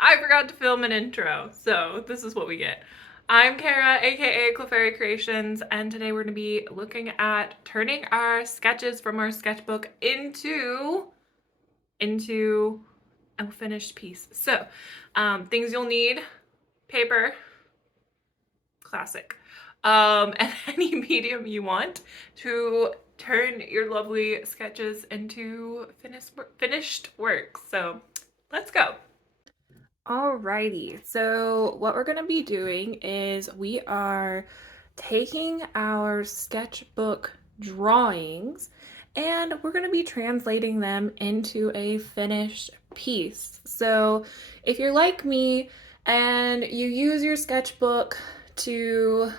I forgot to film an intro, so this is what we get. I'm Kara, aka Clefairy Creations, and today we're going to be looking at turning our sketches from our sketchbook into a finished piece. So, things you'll need: paper, classic, and any medium you want to turn your lovely sketches into finished work. So, let's go. Alrighty, so what we're going to be doing is we are taking our sketchbook drawings and we're going to be translating them into a finished piece. So if you're like me and you use your sketchbook to,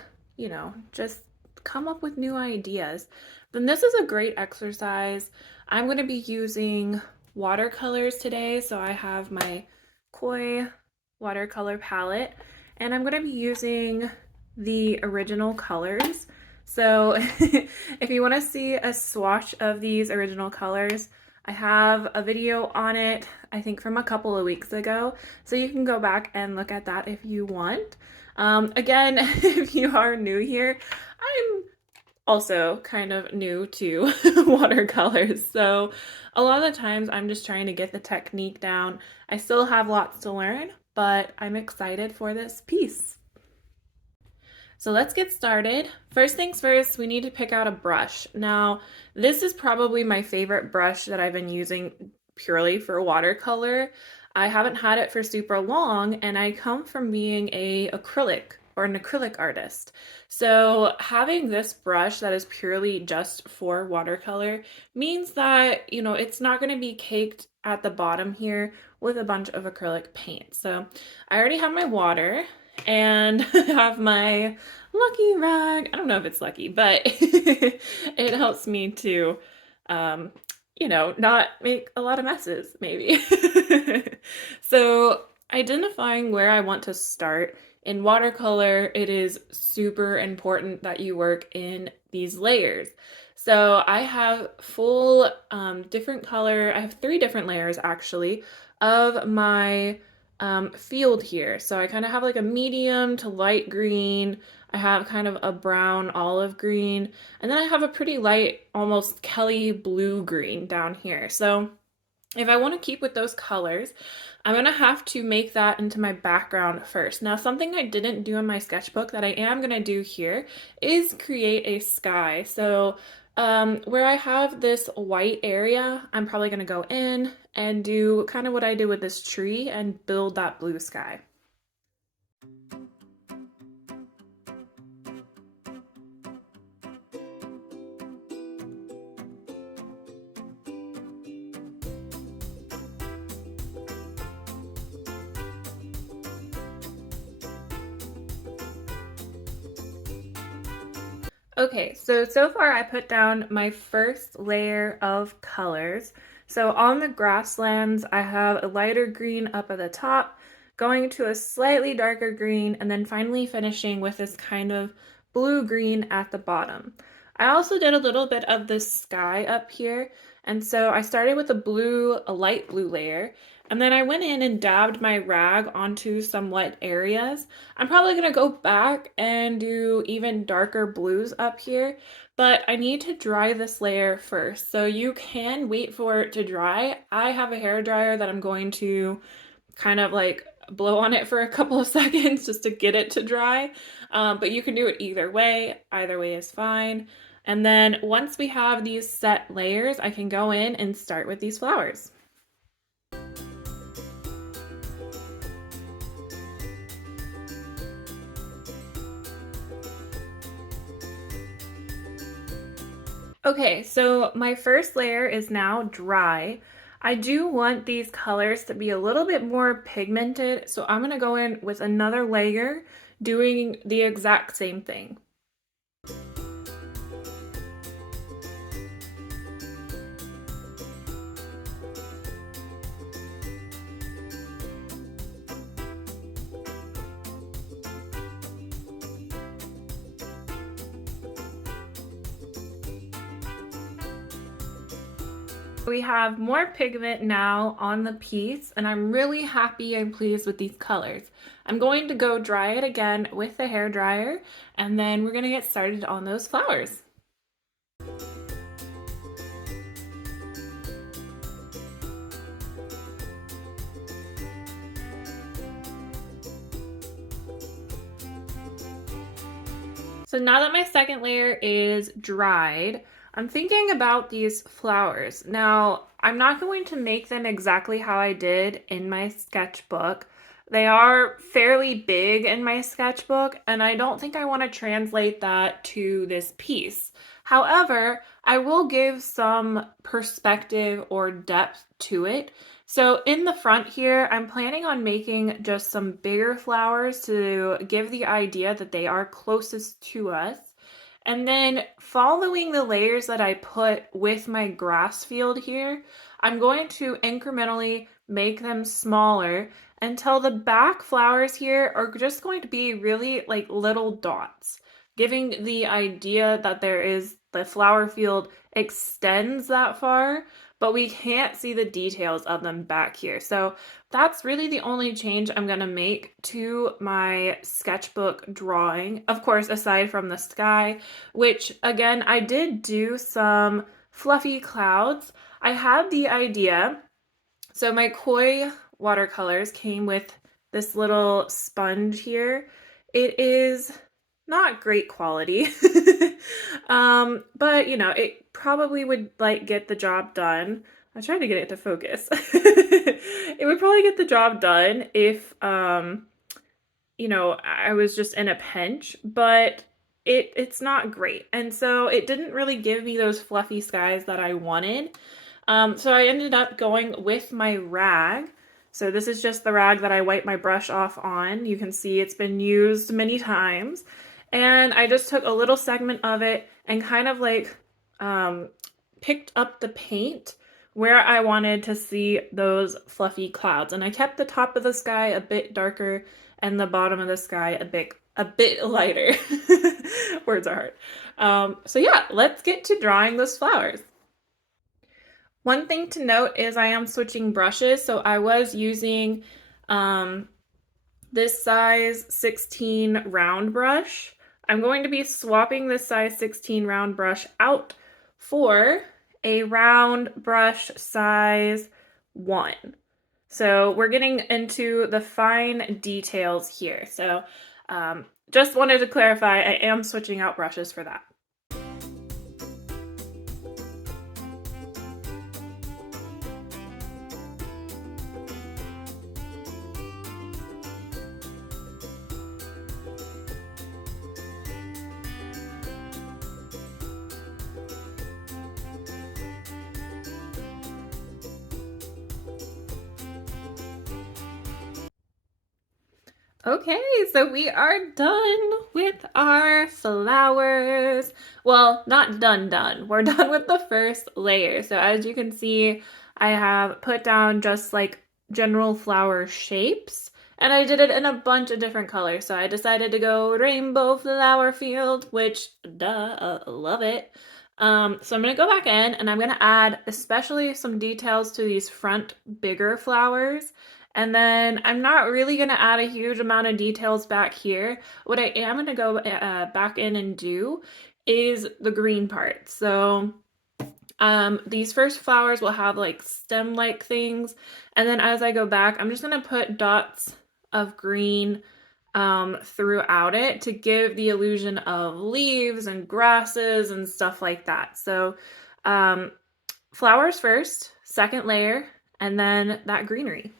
just come up with new ideas, then this is a great exercise. I'm going to be using watercolors today, so I have my Koi watercolor palette, and I'm going to be using the original colors. So if you want to see a swatch of these original colors, I have a video on it, I think from a couple of weeks ago, so you can go back and look at that if you want. Again, if you are new here, I'm also kind of new to watercolors, so a lot of the times I'm just trying to get the technique down. I still have lots to learn, but I'm excited for this piece. So let's get started. First things first, we need to pick out a brush. Now, this is probably my favorite brush that I've been using purely for watercolor. I haven't had it for super long, and I come from being an acrylic artist. So having this brush that is purely just for watercolor means that, it's not going to be caked at the bottom here with a bunch of acrylic paint. So I already have my water and have my lucky rag. I don't know if it's lucky, but it helps me to, not make a lot of messes, maybe. So identifying where I want to start. In watercolor, it is super important that you work in these layers. So I have full different color, I have 3 different layers actually of my field here. So I kind of have like a medium to light green, I have kind of a brown olive green, and then I have a pretty light, almost Kelly blue green down here. So if I want to keep with those colors, I'm going to have to make that into my background first. Now, something I didn't do in my sketchbook that I am going to do here is create a sky. So where I have this white area, I'm probably going to go in and do kind of what I did with this tree and build that blue sky. Okay, so far I put down my first layer of colors. So on the grasslands, I have a lighter green up at the top, going to a slightly darker green, and then finally finishing with this kind of blue-green at the bottom. I also did a little bit of the sky up here, and so I started with a light blue layer, and then I went in and dabbed my rag onto some wet areas. I'm probably going to go back and do even darker blues up here, but I need to dry this layer first. So you can wait for it to dry. I have a hair dryer that I'm going to kind of like blow on it for a couple of seconds just to get it to dry. But you can do it either way. Either way is fine. And then once we have these set layers, I can go in and start with these flowers. Okay, so my first layer is now dry. I do want these colors to be a little bit more pigmented, so I'm going to go in with another layer doing the exact same thing. We have more pigment now on the piece, and I'm really happy and pleased with these colors. I'm going to go dry it again with the hair dryer, and then we're gonna get started on those flowers. So now that my second layer is dried, I'm thinking about these flowers. Now, I'm not going to make them exactly how I did in my sketchbook. They are fairly big in my sketchbook, and I don't think I want to translate that to this piece. However, I will give some perspective or depth to it. So in the front here, I'm planning on making just some bigger flowers to give the idea that they are closest to us. And then following the layers that I put with my grass field here, I'm going to incrementally make them smaller until the back flowers here are just going to be really like little dots, giving the idea that the flower field extends that far, but we can't see the details of them back here. So that's really the only change I'm gonna make to my sketchbook drawing. Of course, aside from the sky, which again, I did do some fluffy clouds. I had the idea, so my koi watercolors came with this little sponge here. It is not great quality, but you know, it probably would like get the job done. I tried to get it to focus. It would probably get the job done if, you know, I was just in a pinch, but it's not great. And so it didn't really give me those fluffy skies that I wanted. So I ended up going with my rag. So this is just the rag that I wipe my brush off on. You can see it's been used many times. And I just took a little segment of it and kind of like picked up the paint where I wanted to see those fluffy clouds. And I kept the top of the sky a bit darker and the bottom of the sky a bit lighter. Words are hard. So yeah, let's get to drawing those flowers. One thing to note is I am switching brushes. So I was using this size 16 round brush. I'm going to be swapping this size 16 round brush out for a round brush size 1. So we're getting into the fine details here. So just wanted to clarify, I am switching out brushes for that. Okay, so we are done with our flowers. Well, not done. We're done with the first layer. So as you can see, I have put down just like general flower shapes, and I did it in a bunch of different colors. So I decided to go rainbow flower field, which love it. So I'm gonna go back in and I'm gonna add especially some details to these front bigger flowers. And then I'm not really going to add a huge amount of details back here. What I am going to go back in and do is the green part. So these first flowers will have like stem-like things. And then as I go back, I'm just going to put dots of green throughout it to give the illusion of leaves and grasses and stuff like that. So flowers first, second layer, and then that greenery.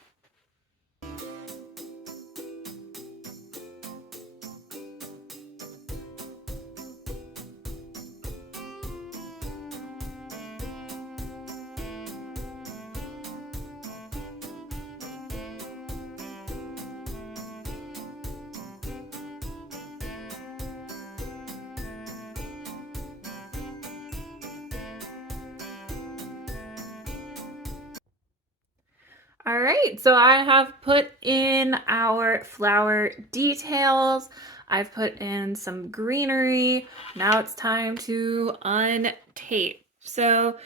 All right, so I have put in our flower details. I've put in some greenery. Now it's time to untape. So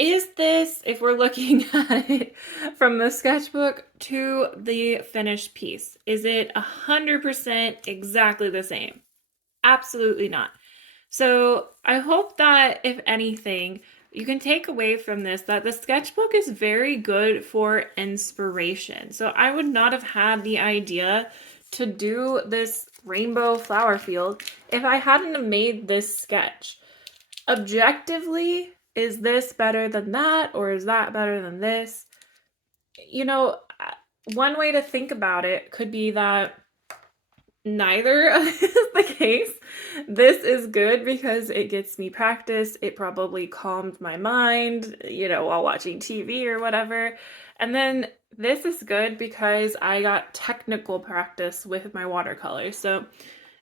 is this, if we're looking at it from the sketchbook to the finished piece, is it 100% exactly the same? Absolutely not. So I hope that if anything, you can take away from this that the sketchbook is very good for inspiration. So I would not have had the idea to do this rainbow flower field if I hadn't have made this sketch. Objectively, is this better than that, or is that better than this? You know, one way to think about it could be that neither is the case. This is good because it gets me practice. It probably calmed my mind, while watching TV or whatever. And then this is good because I got technical practice with my watercolors. So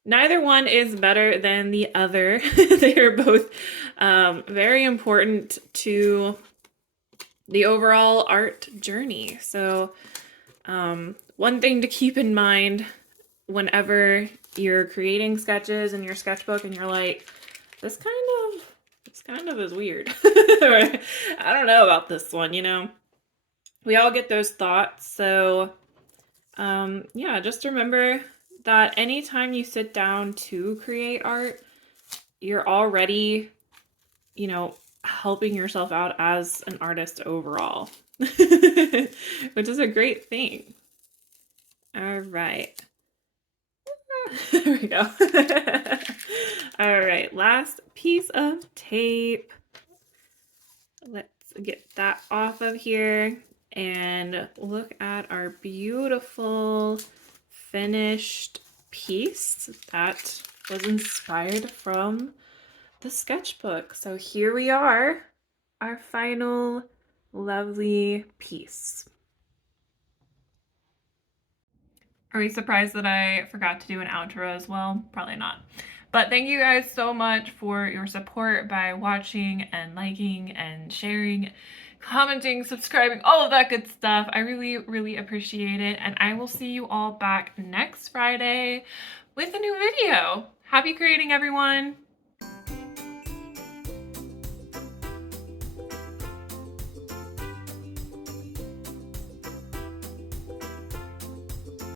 neither one is better than the other. They are both very important to the overall art journey. So one thing to keep in mind whenever you're creating sketches in your sketchbook and you're like, this kind of is weird. I don't know about this one, We all get those thoughts. So yeah, just remember that anytime you sit down to create art, you're already, helping yourself out as an artist overall, which is a great thing. All right. There we go. All right, last piece of tape. Let's get that off of here and look at our beautiful finished piece that was inspired from the sketchbook. So here we are, our final lovely piece. Are we surprised that I forgot to do an outro as well? Probably not. But thank you guys so much for your support by watching and liking and sharing, commenting, subscribing, all of that good stuff. I really, really appreciate it. And I will see you all back next Friday with a new video. Happy creating, everyone!